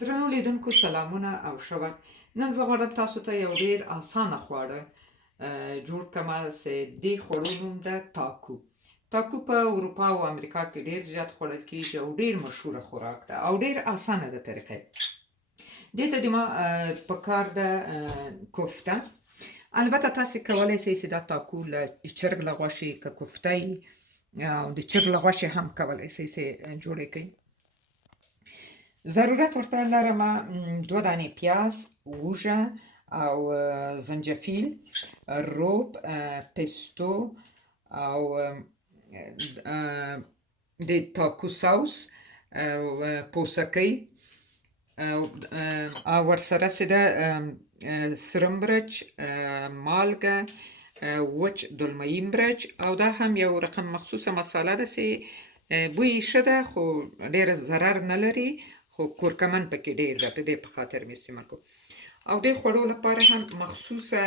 درنو لیدونکو سلامونه او ښه وخت. نن زه غواړم تاسو ته یو ډیر اسانه خواړه جوړ کړم چې دې خوړو نوم ده تاکو. تاکو په اروپا او امریکا کې ډیر زیات خوړل کیږي او ډیر مشهوره خوراک ده او ډیر اسانه ده طریقه. دې ته د ما په کار ده کوفته. البته تاسو کولای شئ چې دا تاکو له چرګ له غوښې که کوفته او د چرګ له غوښې هم کولای شئ چې جوړې کړئ. ضرورت ورته لرم 2 دانې پیاز، هوږه او زنجفیل، روب، پستو او د تاکو ساوس او پوسکی او ورسره چې ده سره مرچ، مالګه، وچ دلمه‌ای مرچ او دا هم یو رقم مخصوصه مساله ده چې بوی یې ښه ده خو ډېره ضرر نه لري، خو کورکمن پکې ډېر ده، په دې په خاطر مې استعمال کوم. او دې خوړو لپاره هم مخصوصه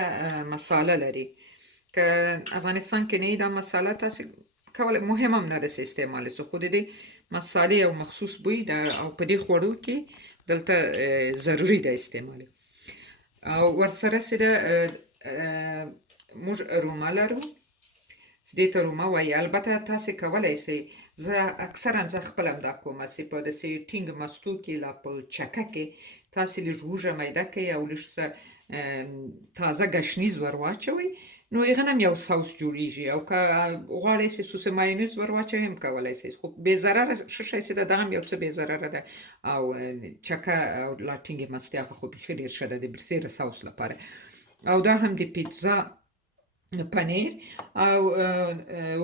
مساله لري. که افغانستان کې نه وي دا مساله تاسې کولی مهم هم نه ده چې استعمال یې خو د دې مسالې یو مخصوص بوی ده او په دې خوړو کې دلته ضروري ده استعمال. او ورسره چې ده موږ رومه لرو چې دې ته رومه وایي. البته تاسې کولی شئ، زه اکثرا زه خپله همدا کوم چې په داسې ټینګ مستو کې لا په چکه کې تاسې لږ هوږه میده کړئ او لږ څه تازه ګشنیز ور واچوئ، نو هغه نه هم یو ساوس جوړیږي. او که غواړئ چې سس مایونیز ور واچوئ هم کولی شئ، خو بې ضرره ښه شی چې ده دغه هم یو څه بې ضرره ده او چکه او لا ټینګې مستې هغه خو بیخي ډېر ښه ده د برسېره ساوس لپاره. او دا هم د پیتزا پنیر او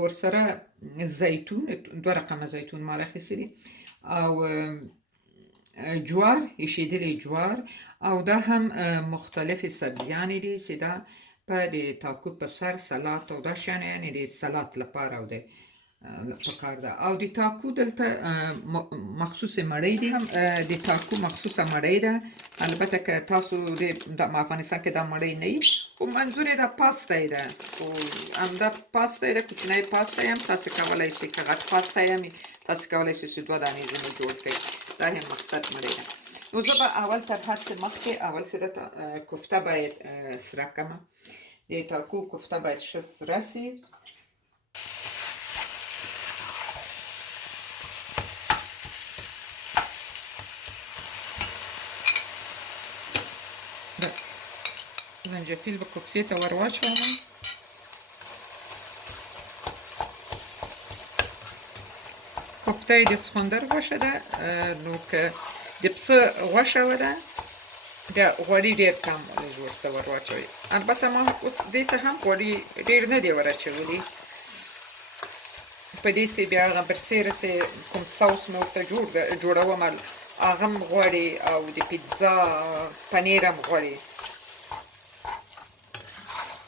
ورسره زیتون، 2 رقمه زیتون ما راخیستي دي او جوار، ایشېدلی جوار او دا هم مختلفې سبزیانې دي چې دا په د تاکو په سر سلات او دا شیان یعنې د سلات لپاره او د پکار ده. او د تاکو دلته مخصوصه مړۍ دي، هم د تاکو مخصوصه مړۍ ده. البته که تاسو د افغانستان کې دا مړۍ نه وي، خو منظور یې دا پاستا یې ده، خو همدا پاستا یې ده، کوچنی پاستا یې هم تاسې کولی شئ، که غټ پاستا یې هم تاسې کولی شئ چې 2 دانې ځینې جوړ کړئ. دا هم مقصد مړۍ ده. نو زه به اول تر هر څه مخکې اول چې ده کوفته باید سره کړمه. د تاکو کوفته باید ښه سره سي. زنجفیل به کوفتې ته ور واچوم. کوفته یې د سخوندر غوښه ده، نو که د پسه غوښه وه بیا غوړي ډېر کم لږ ورته ور واچوئ. البته ما اوس دې ته هم غوړي ډېر نه دي ور اچولي، په دې چې بیا هغه برسېره چې کوم ساوس مې ورته جوړوم هغه هم غوړي او د پیتزا پنیر هم غوړي.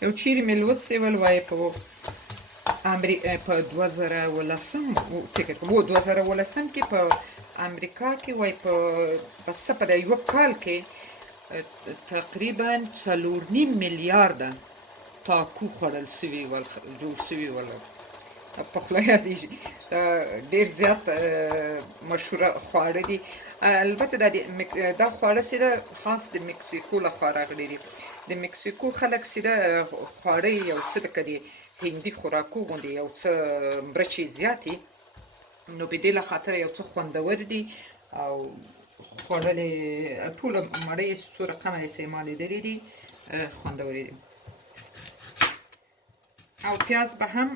یو چیرې مې لوستې ول وایي په 2019 فکر کوم 2019 کې په امریکا کې وایي په یوه کال کې تقریبا 4.5 میلیارده تاکو خوړل سوي ول، جوړ سوي ول. په خوله یادېږي، ډېر زیات مشهوره خواړه دي. البته دا خواړه چې ده خاص د مکسیکو لخوا راغلي دي. د مکسیکو خلک چې ده خواړه یو څه لکه د هندي خوراکو غوندې یو څه مرچ یې زیات دي، نو په دې له خاطره یو څه خوندور دي او خوړل یې ټوله مړۍ څو رقمه استعمالېدلي دي، خوندورې دي. او پیاز به هم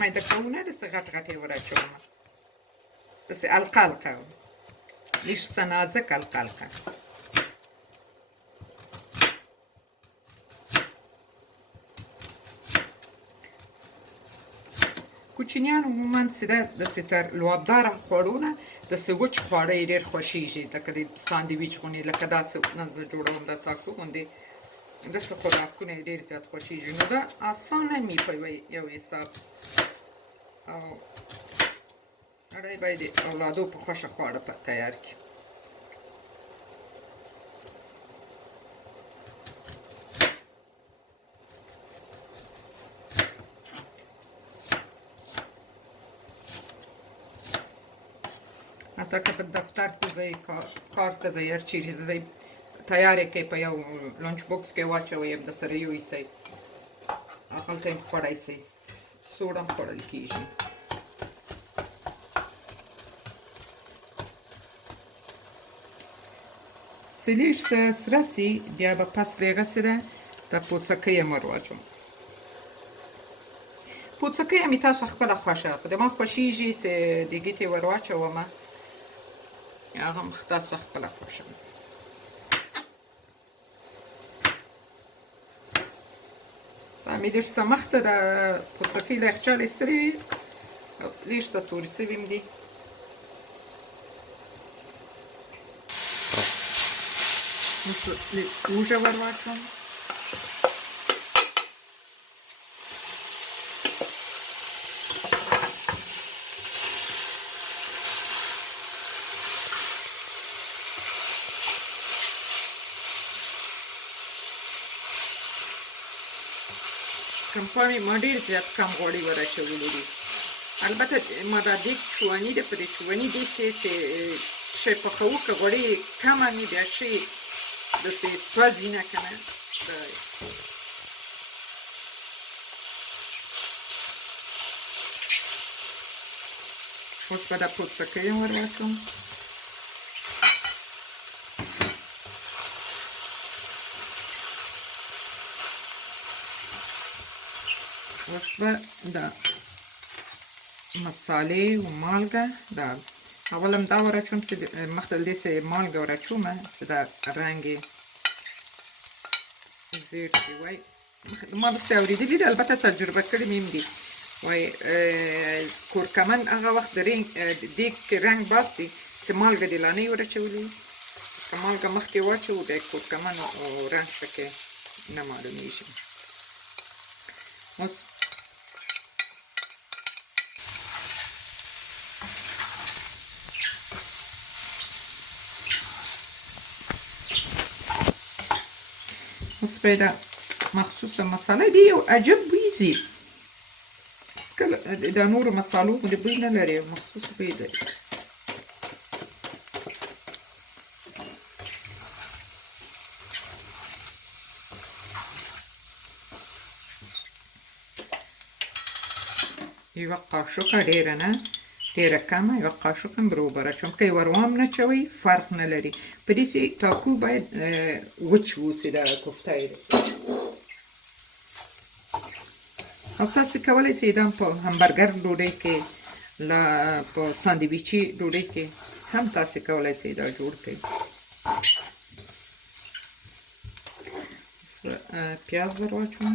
میده کوو، نه داسې غټ غټ یې ور اچوم، داسې حلقه حلقه، لږ څه نازک حلقه حلقه. کوچنیان عموما چې ده داسې تر لوابداره خوړو نه داسې وچ خواړه یې ډېر خوښېږي، لکه د ساندویچ غوندې، لکه داسې نن زه جوړوم د تاکو غوندې، داسې خوراکونه یې ډېر زیات خوښېږي. نو دا اسانه مې په یو حساب، او سړی باید د اولادو په خوښه خواړه تیار کړي. حتی که په دفتر کې ځئ کار ته ځئ هر چیرې ځئ تیارې کړئ په یو لانچ بوکس کې واچوئ د سره یوسئ هغلته یې خوړی سئ سوړ هم خوړل کېږي چې لږ څه سره سي بیا به پس د هغسې ده د پوڅکۍ هم ور واچوم پوڅکۍ هم یې تاسو خپله خوښه خو د ما خوښېږي چې دیګي ته یې ور واچومه هغه هم تاسو خپله خوښه دا مې لږ څه مخته د پوڅکۍ له یخچال ایستلې وي او لږ څه تورې سوي هم دي اوس هوږه ور واچوم کمپاوې ما ډېر زیات کم غوړي ور اچولي دي البته ما دا دیګ چواني ده په دې چواني دیګ کې چې شی پخوو که غوړي کمه وي بیا شی داسې سوځي نه که نه اوس به دا پوڅکۍ هم ور واچوم اوس به دا مسالې و مالګه دا اول هم دا ور اچوم چې مخکې له دې چې مالګه ور اچومه چې دا رنګ یې زیړ شي وایي ما داسې اورېدلي دي البته تجربه کړي مې هم دي وایي کورکمن هغه وخت د دیګ کې رنګ باسي چې مالګه دې لا نه یې ور اچولي که مالګه مخکې واچوو بیا کورکمن رنګ پکې نه معلومیږي اوس اوس به دا مخصوصه مساله دی یو عجب بوی ځي هېڅکله د نورو مسالو غوندې بوی نه لري یو مخصوص بوی لري یوه قاشقه ډېره نه ډېره کمه یوه قاشقه برابر اچوم که یې ور وام نه اچوئ فرق نه لري په دې چې ټاکو باید وچ واوسي دا کوفته یې او تاسې کولی شئ دا په همبرګر ډوډۍ کې په ساندویچي ډوډۍ کې هم تاسې کولی شئ دا جوړ کړئ پیاز ور واچوم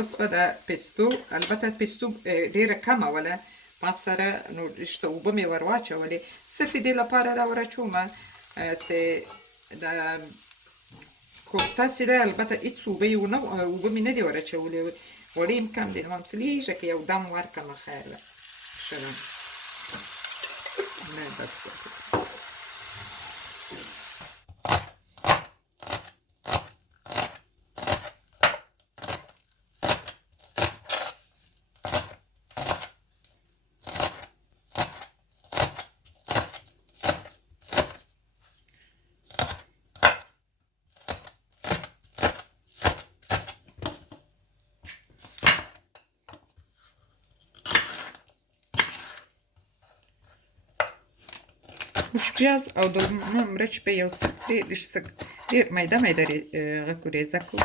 اوس به د پیستو البته پیستو ډېره کمه وله ما سره نو ډېرشته اوبه مې ور واچولې صرف دې لپاره را ور اچومه چې د کوفته چې ده البته هېڅ اوبه مې نه دي ور اچولې غوړي هم کم دي نو هم څه لږه که یو دم ورکړمه خیر ده ښه ده نه بس خوش پیاز او د مرچ په یو څه ډېر میده هغه کړو ریزه کړو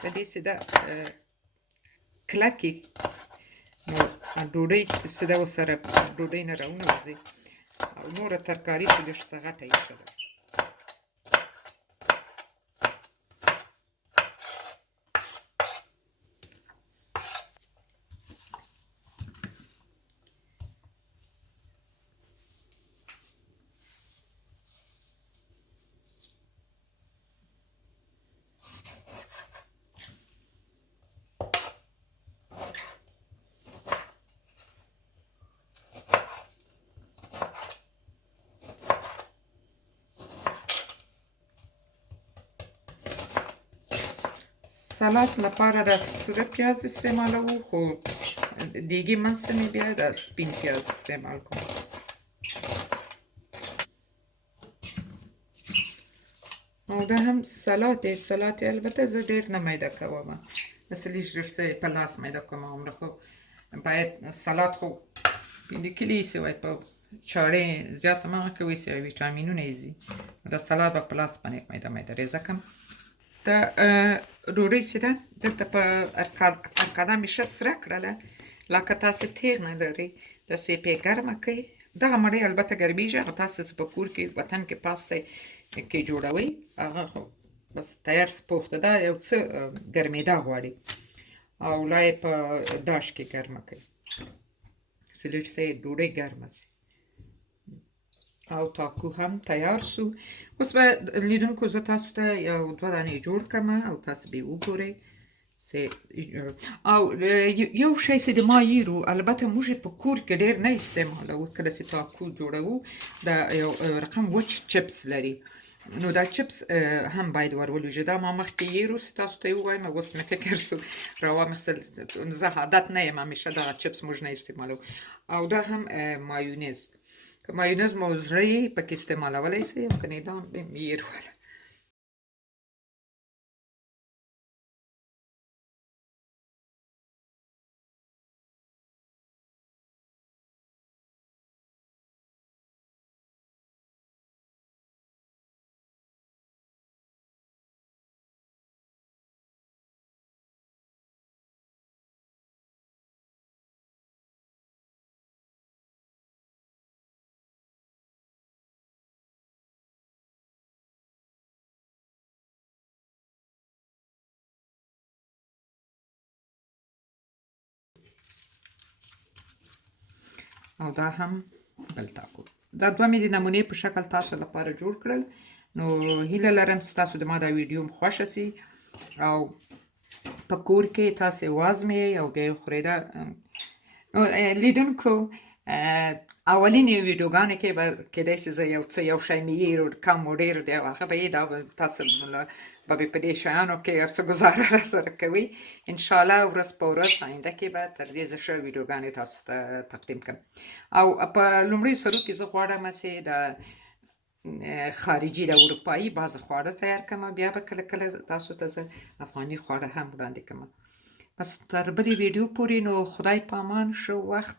په دې چې دا کلکې نو ډوډۍ چې دا ورسره ډوډۍ نه راونوځي او نوره ترکاري چې لږ څه غټه یې ښه ده سلات لپاره د سره پیاز استعمالوو خو دیګي منځته مې بیا د سپین پیاز استعمال کوم. او دا هم سلات دی. سلات یې البته زه ډېر نه میده کوم، داسې لږ لږ څه یې په لاس میده کوم. عمره خو باید سلات خو د کلي ایسې وای په چاړې زیاته مه کوئ چې ویټامینونه یې ځي. دا سلات به په لاس باندې میده میده ریزه کړم. دا ډوډۍ چې ده دلته په ارکاده مې ښه سره کړله، لکه تاسې تیغ نه لرئ داسې یې پرې ګرمه کړئ. دغه مړۍ البته ګرمیږي، هغه تاسې په کور کې وطن کې پاستی کې جوړوئ، هغه خو بس تیار پوخته ده، یو څه ګرمېدا غواړي او لا یې په داش کې ګرمه کړئ چې لږ څه یې ډوډۍ ګرمه شي. او تاکو هم تیار سو. اوس به لیدونکو زه تاسو ته یو دوه دانې جوړ کړم او تاسو به یې وګورئ. او یو شی چې د ما یېرو، البته موږ یې په کور کې ډېر نه استعمالوو، کله چې تاکو جوړوو دا یو رقم وچ چپس لري، نو دا چپس هم باید ور ولوېږي. دا ما مخکې یېرو چې تاسو ته یې ووایم، اوس مې فکر سو راواخیستل. زه عادت نه یم همیشه دغه چپس موږ نه استعمالوو. او دا هم مایونیز، که مایونیز مو زړه یې پکې استعمالولی شئ، او که نه دا مې یېروله. او دا هم بل تاکو. دا دوه مې د نمونې په شکل تاسو لپاره جوړ کړل. نو هیله لرم چې تاسو د ما دا ویډیو خوښه شي او په کور کې تاسې وازمئ او بیا یې وخورئ. نو لیدونکو اولینې ویډیوګانې کې به کیدای شي زه یو څه یو شی مې یېرو کم و ډېر دی، هغه به یې دا تاسو به په دې شیانو کې یو څه ګزاره راسره کوئ. انشاءالله ورځ په ورځ آینده کې به تر دې زه ښه ویډیوګانې تاسو ته تقدیم کړم. او په لومړي سرو کې زه غواړم چې د خارجي د اروپایي بعض خواړه تیار کړم، بیا به کله کله تاسو ته زه افغاني خواړه هم وړاندې کړم. بس تر بلې ویډیو پورې نو خدای په امان، ښه وخت.